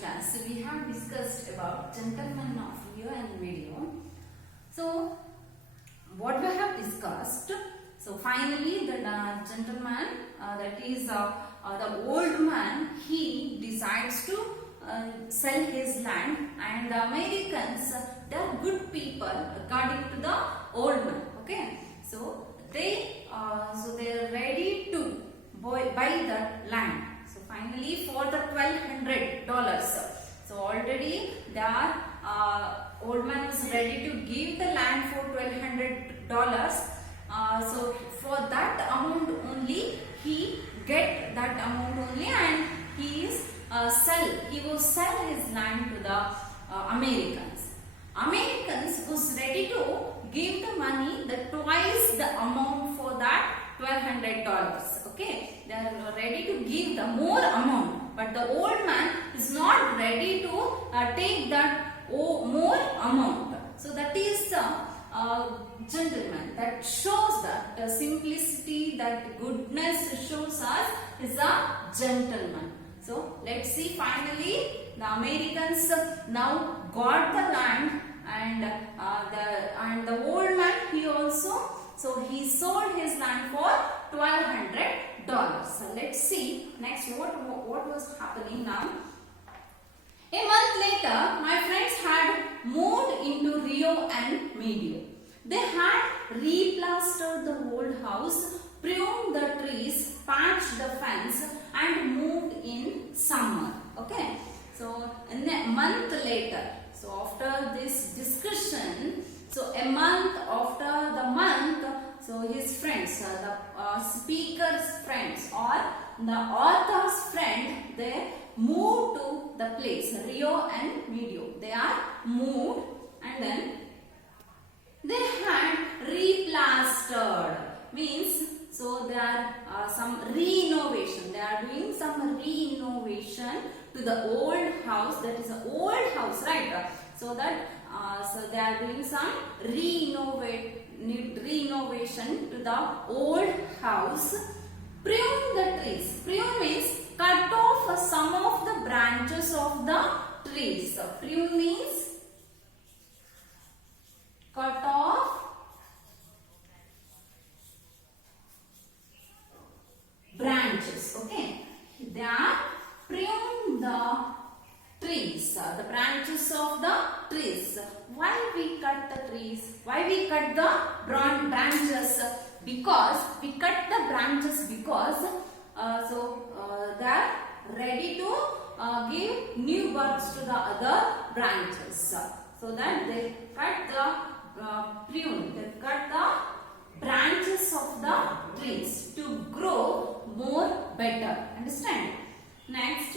class, we have discussed about Gentleman of Rio and Medio. So, what we have discussed, so finally the gentleman, that is the old man, he decides to sell his land, and the Americans, they are good people according to the old man. Okay, so they are ready to buy that land. So finally for the $1,200. So already the old man was ready to give the land for $1,200. So for that amount only, he get that amount only, and he will sell his land to the Americans. Americans was ready to give the money, the twice the amount for that $1,200. Okay, they are ready to give the more amount, but the old man is not ready to take that more amount. So that is the gentleman, that shows that the simplicity, that goodness shows us is a gentleman. So let's see, finally the Americans now got the land, and the old man, he also, so he sold his land for $1,200. So let's see next what was happening now. A month later, my friends had moved into Rio and Medio. They had replastered the old house, pruned the trees, patched the fence, and moved in summer. Okay, so a month later, so after this discussion, so a month after the month, so his friends, the speaker's friends or the author's friend, they moved to the place Rio and Medio. They are moved, and then they had replastered, means so there are some renovation. They are doing some renovation to the old house. That is an old house, right? So that so they are doing some renovation to the old house. Prune the trees. Prune means cut off some of the branches of the trees. So prune means cut off branches. Okay, they are prune the trees, the branches of the trees. Why we cut the trees? Why we cut the branches? Because we cut the branches because they are ready to give new births to the other branches. So that they cut the prune, they cut the branches of the trees to grow more better. Understand? Next,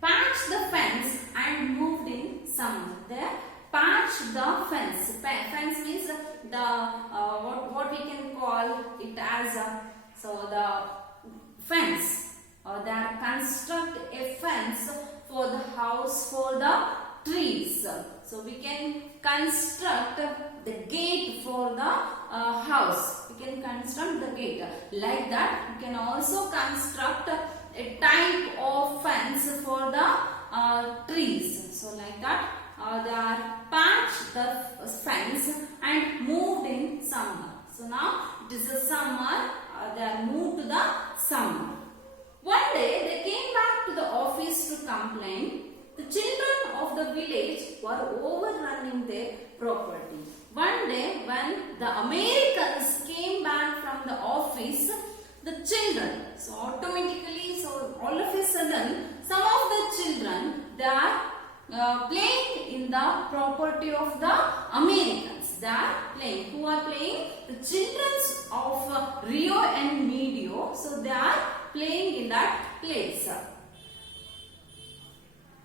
patch the fence and moved in summer. There, patch the fence. Fence means the what we can call it as the fence. They are construct a fence for the house, for the trees. So we can construct the gate for the house. We can construct the gate. Like that, we can also construct a type of fence for the trees. So like that, they are patched the fence and moved in summer. So now it is a summer. They are moved to the summer. One day they came back to the office to complain. The children of the village were overrunning their property. One day when the Americans came back from the office, the children, so automatically, so all of a sudden, some of the children, they are playing in the property of the Americans. They are playing. Who are playing? The children of Rio and Medio. So they are playing in that place.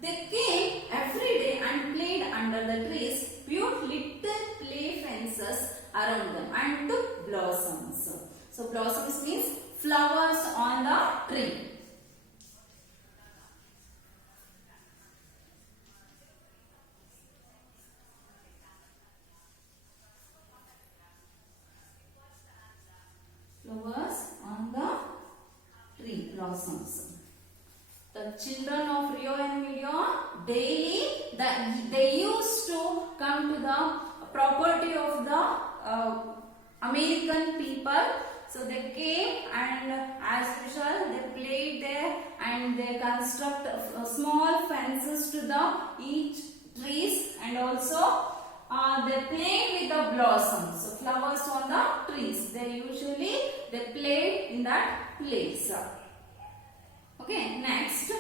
They came every day and played under the trees, built little play fences around them, and took blossoms. So blossoms means flowers on the tree. Flowers on the tree. blossoms. The children of Rio and Medio, daily they used to come to the property of the American people. So they came and as usual they played there and they construct small fences to the each trees, and also they played with the blossoms, so flowers on the trees. They played in that place. Okay, next.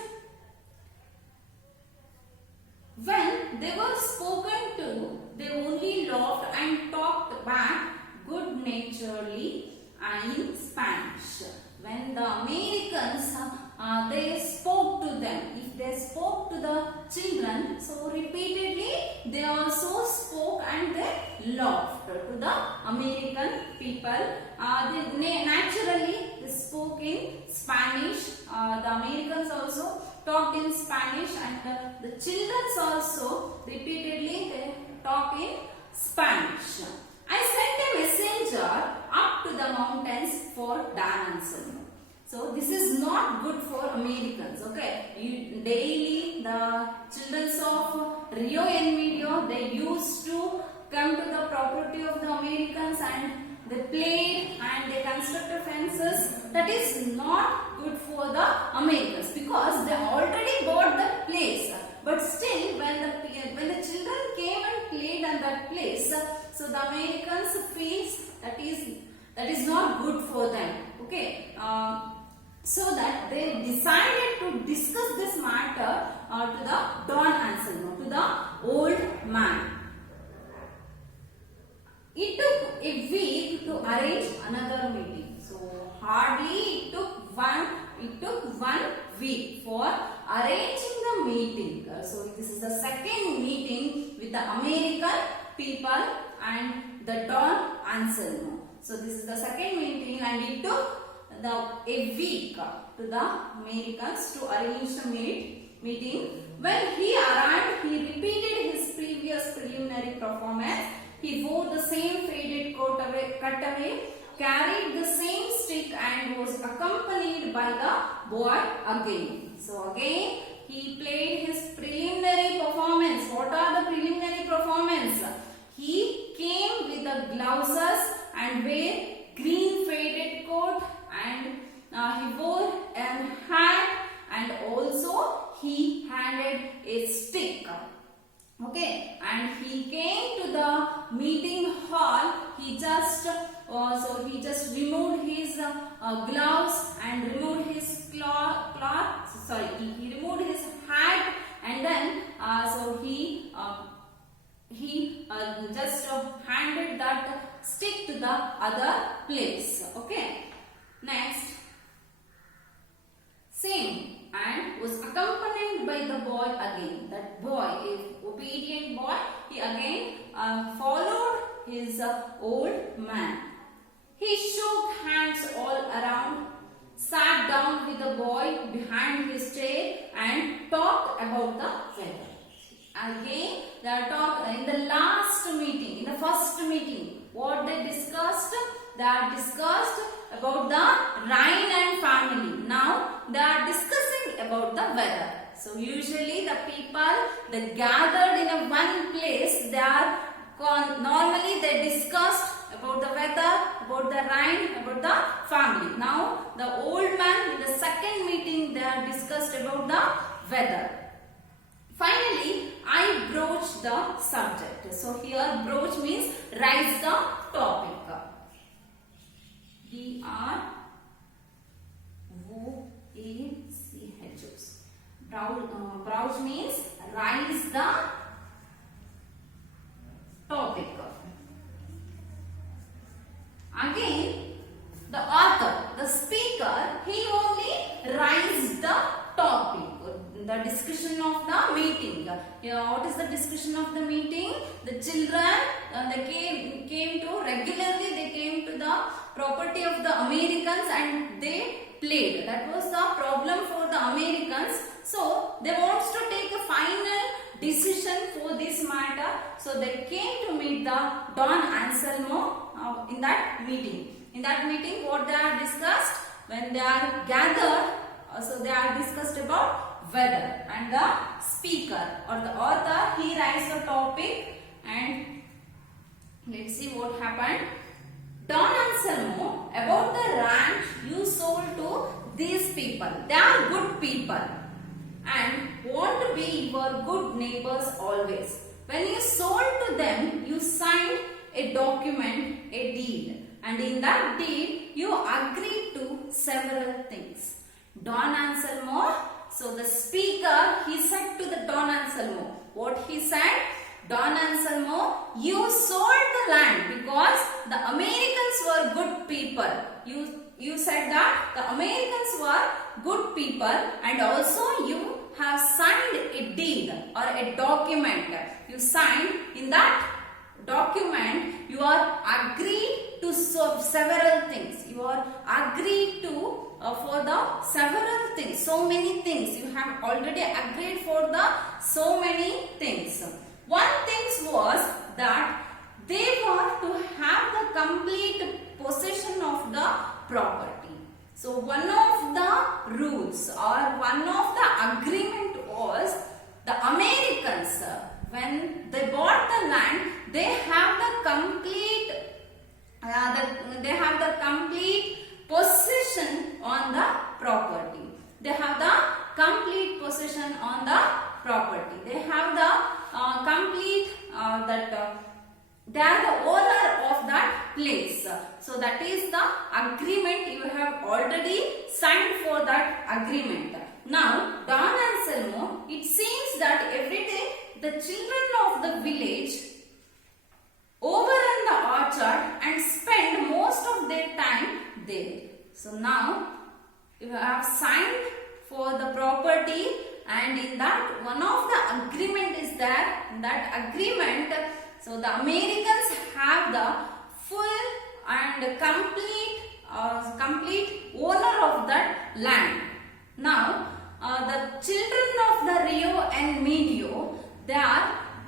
When they were spoken to, they only laughed and talked back good naturedly in Spanish. When the Americans they spoke to them, if they spoke to the children, so repeatedly they also spoke and they laughed to the American people. Naturally they spoke in Spanish. The Americans also talked in Spanish, and the children also repeatedly they talk in Spanish. I sent a messenger up to the mountains for Dan Anselmo. So this is not good for Americans. Okay, daily the children of Rio and Medio, they used to come to the property of the Americans and they played and they constructed fences. That is not good for the Americans because they already got the place. But still, when the children came and played on that place, so the Americans feels that is not good for them. Okay, so that they decided to discuss this matter to the Don Anselmo, to the old man. It took a week to arrange another meeting. So hardly it took one week for arranging the meeting. So this is the second meeting with the American people and the Don Anselmo. So this is the second meeting, and it took a week to the Americans to arrange the meeting. When he arrived, he repeated his previous preliminary performance. He wore the same faded cutaway, carried the same stick, and was accompanied by the boy again. So again he played his preliminary performance. What are the preliminary performance? He came with the blouses and wear green faded coat, and he wore a hat, and also he handed a stick. Okay, and he came to the meeting hall. He just removed his gloves and removed his he removed his hat, and then he just handed that stick to the other place. Okay, next. Same, and was accompanied by the boy again. That boy, a obedient boy, he again followed his old man. He shook hands all around, sat down with the boy behind his chair, and talked about the weather. Again, they talked in the last meeting, in the first meeting. What they discussed? They are discussed about the Rhine and family. Now they are discussing about the weather. So usually the people they gathered in a one place, they are normally they discussed about the weather, about the Rhine, about the family. Now the old man in the second meeting they are discussed about the weather. Finally, I broached the subject. So here broach means raise the topic. B-R-O-A-C-H-O. Broach means rise the topic. Again, the author, the speaker, he only raised the topic. The discussion of the meeting. What is the discussion of the meeting? The children they came to regularly. They came to the property of the Americans and they played. That was the problem for the Americans. So they wants to take a final decision for this matter. So they came to meet the Don Anselmo in that meeting. In that meeting, what they are discussed? When they are gathered, so they are discussed about weather, and the speaker or the author, he writes the topic, and let's see what happened. Don Anselmo, about the ranch you sold to these people. They are good people and want to be your good neighbors always. When you sold to them, you signed a document, a deed, and in that deed you agreed to several things. Don Anselmo, so the speaker, he said to the Don Anselmo, what he said? Don Anselmo, you sold the land because the Americans were good people. You said that the Americans were good people, and also you have signed a deed or a document. You signed in that document, you are agreed to several things. You are agreed to for the several things, so many things. You have already agreed for the so many things. One thing was that they were to have the complete possession of the property. So one of the rules or one of the agreement was the Americans, when they bought the land, they have the complete possession on the property. They have the complete possession on the property. They have the they are the owner of that place. So that is the agreement. You have already signed for that agreement. Now, Don Anselmo, it seems that every day the children of the village overrun the orchard and spend most of their time there. So now you have signed for the property, and in that one of the agreement is there. In that agreement, so the Americans have the full and complete owner of that land. Now the children of the Rio and Medio, they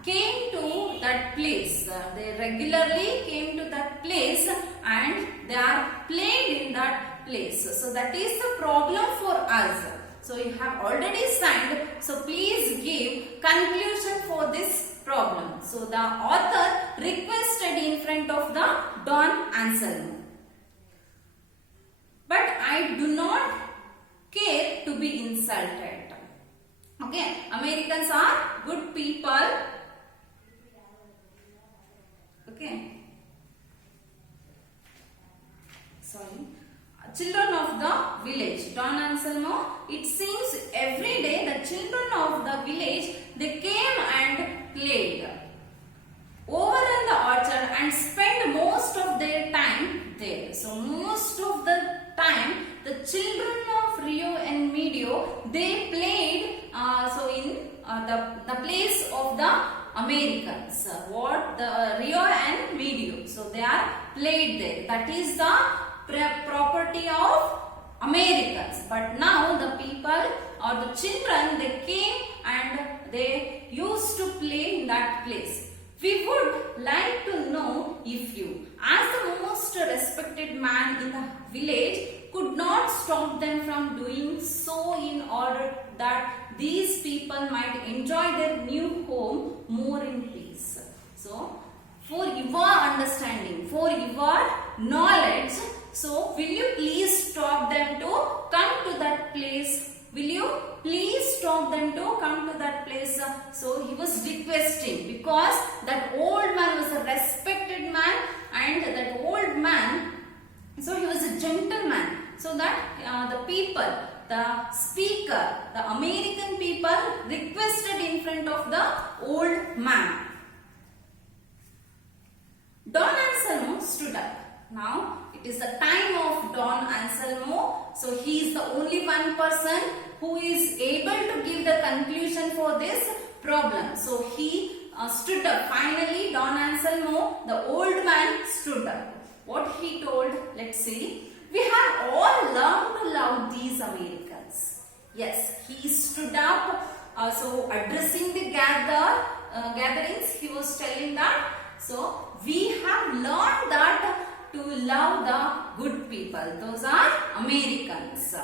came to that place. They regularly came to that place and they are played in that place. So that is the problem for us. So you have already signed. So please give conclusion for this problem. So the author requested in front of the Don Anselmo. But I do not care to be insulted. Okay, Americans are good people. Okay. Sorry. Children of the village. Don Anselmo, it seems every day the children of the village, they came and played over in the orchard and spent most of their time there. So most of the time the children of Rio and Medio, they played in the place of the Americans. What the Rio and Medio. So they are played there. That is the property of Americans. But now the people or the children, they came and they used to play in that place. We would like to know if you, as the most respected man in the village, could not stop them from doing so in order that these people might enjoy their new home more in peace. So, for your understanding, for your knowledge, so will you please stop them to come to that place? Will you please stop them to come to that place? So he was requesting, because that old man was a respected man, and that old man, so he was a gentleman. So that the people, the speaker, the American people requested in front of the old man. Don Anselmo stood up. Now it is the time of Don Anselmo. So he is the only one person who is able to give the conclusion for this problem. So he stood up. Finally, Don Anselmo, the old man, stood up. What he told, let's see. We have all learned to love these Americans. Yes, he stood up. So addressing the gatherings, he was telling that. So we have learned that to love the good people. Those are Americans.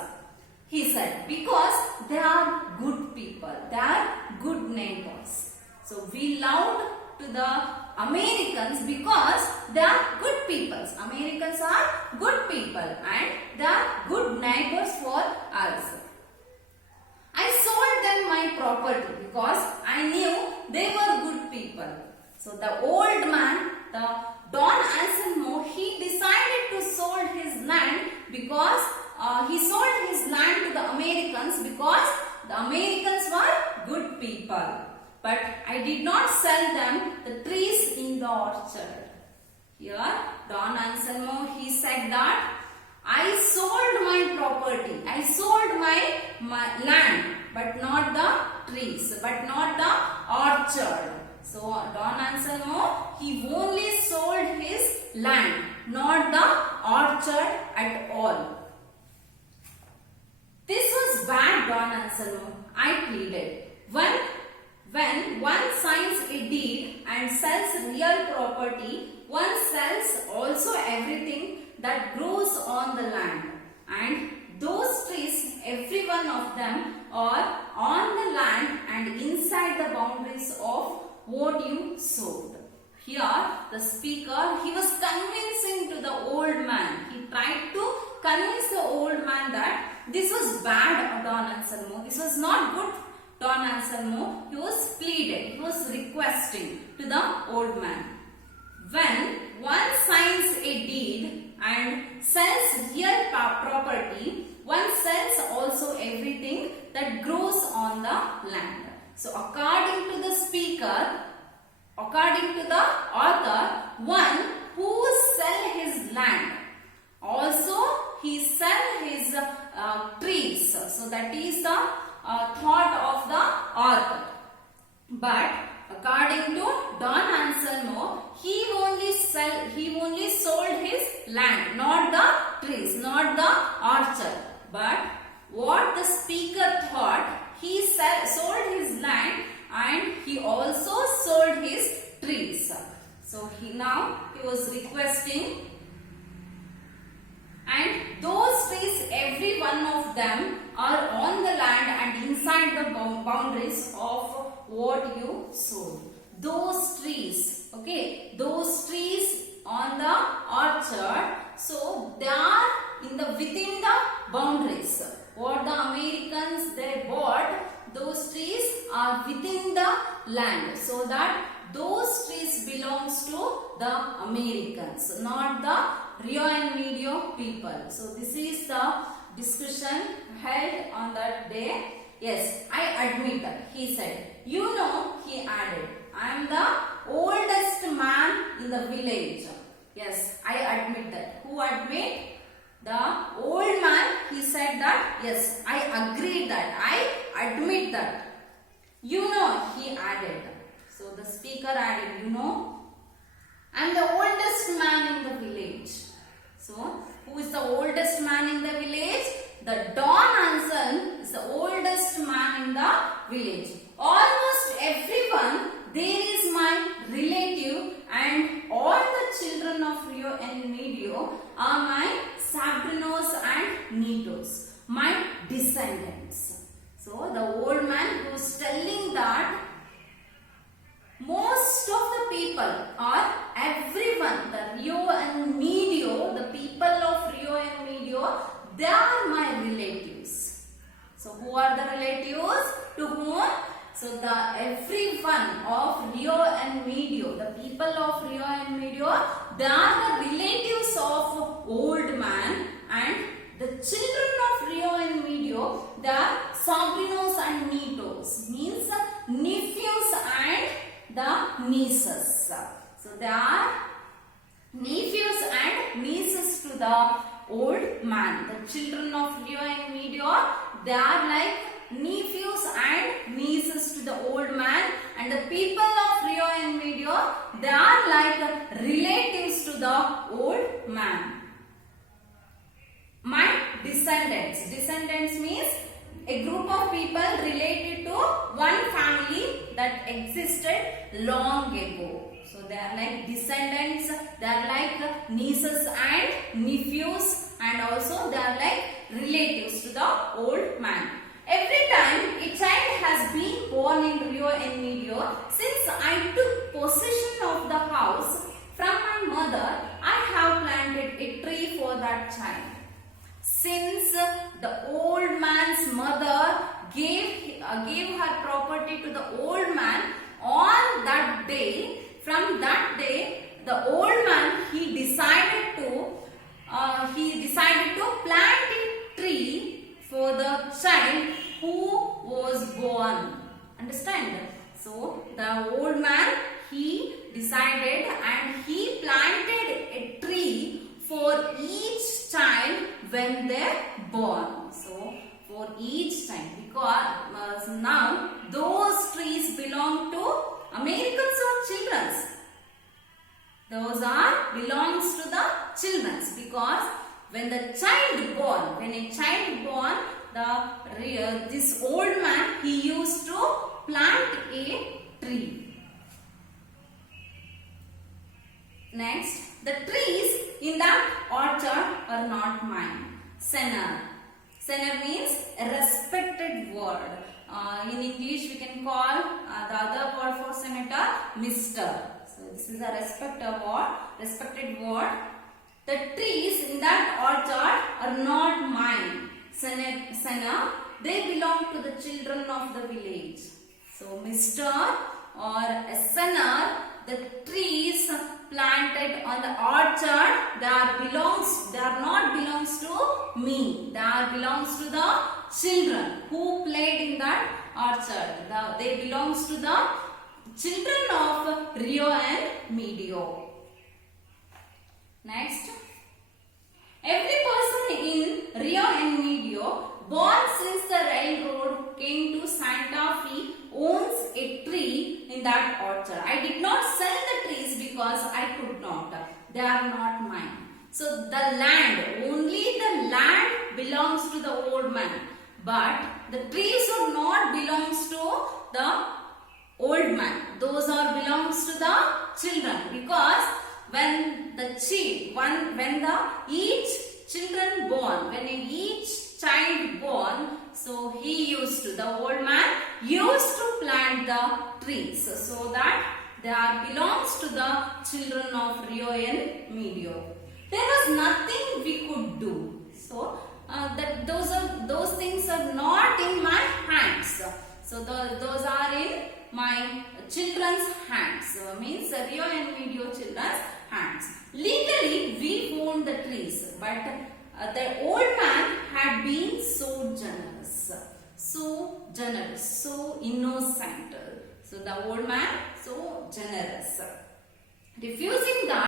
He said, because they are good people, they are good neighbors. So we loved to the Americans because they are good people. Americans are good people and they are good neighbors for us. I sold them my property because I knew they were good people. So the old man, the Don Anselmo, he decided to sold his land because he sold his land to the Americans because the Americans were good people. But I did not sell them the trees in the orchard. Here, Don Anselmo, he said that I sold my property, I sold my land, but not the trees, but not the orchard. So, Don Anselmo, he only sold his land, not the orchard at all. This was bad, Don Anselmo, I pleaded. When one signs a deed and sells real property, one sells also everything that grows on the land. And those trees, every one of them, are on the land and inside the boundaries of what you sowed. Here, the speaker, he was convincing to the old man. He tried to convince the old man that this was bad, Don Anselmo. This was not good, Don Anselmo. He was pleaded, he was requesting to the old man. When one signs a deed and sells real property, one sells also everything that grows on the land. So according to the speaker, according to the author, one who sell his land, also he sell his trees. So that is the thought of the author. But according to Don Anselmo, he only sold his land, not the trees, not the orchard. But what the speaker thought, he sold his land and he also sold his trees. So he was requesting, and those trees, every one of them are on the land and inside the boundaries of what you sowed. Those trees, okay, those trees on the orchard, so they are within the boundaries. What the Americans they bought, those trees are within the land, so that those trees belongs to the Americans, not the Rio and Medio people. So this is the discussion held on that day. Yes, I admit that, he said. You know, he added, I am the oldest man in the village. Yes, I admit that. Who admit? The old man, he said that, yes, I agree that, I admit that. You know, he added. So the speaker added, you know, I am the oldest man in the village. So, who is the oldest man in the village? The Don Anselmo is the oldest man in the village. Almost everyone there is my relative, and all the children of Rio and Medio are my sobrinos and nietos, my descendants. So the old man was telling that most of the people or everyone, the Rio and Medio, the people of Rio and Medio, they are my relatives. So who are the relatives? To whom? So the everyone of Rio and Medio, the people of Rio and Medio, they are the relatives of old man, and the children of Rio and Medio, they are sobrinos and nietos, means nephews and the nieces. So they are nephews and nieces to the old man. The children of Rio and Medio, they are like nephews and nieces to the old man, and the people of Rio and Medio, they are like relatives to the old man. My descendants. Descendants means a group of people related to one family that existed long ago. So they are like descendants, they are like nieces and nephews, and also they are like relatives to the old man. Every time a child has been born in Rio and Medio, since I took possession of the house from my mother, I have planted a tree for that child. Since the old man's mother gave her property to the old man on that day, from that day the old man he decided to plant a tree for the child who was born. Understand? So the old man he decided and he planted a tree for each child when they born. So for each child, because now those trees belong to Americans or children's. Those are belongs to the children's, because when a child born, this old man he used to plant a tree. Next, the trees in that orchard are not mine. Senor. Senor means a respected word. In English we can call the other word for senator Mr. So this is a respected word. The trees in that orchard are not mine. Senor, they belong to the children of the village. So Mr. or a senor, the trees planted on the orchard, they are not belongs to me. They are belongs to the children who played in that orchard. They belongs to the children of Rio and Medio. Next, every person in Rio and Medio born since the railroad came to Santa Fe owns a tree in that orchard. I did not sell the trees because I could not. They are not mine. So the land, only the land belongs to the old man. But the trees are not belongs to the old man. Those are belongs to the children, because when each child born, so the old man used to plant the trees, so that they are belongs to the children of Rio and Medio. There was nothing we could do. So those things are not in my hands. So those are in my children's hands. So means Rio and Medio children's hands. Legally we owned the trees, but the old man had been so generous, so innocent. So the old man so generous, refusing that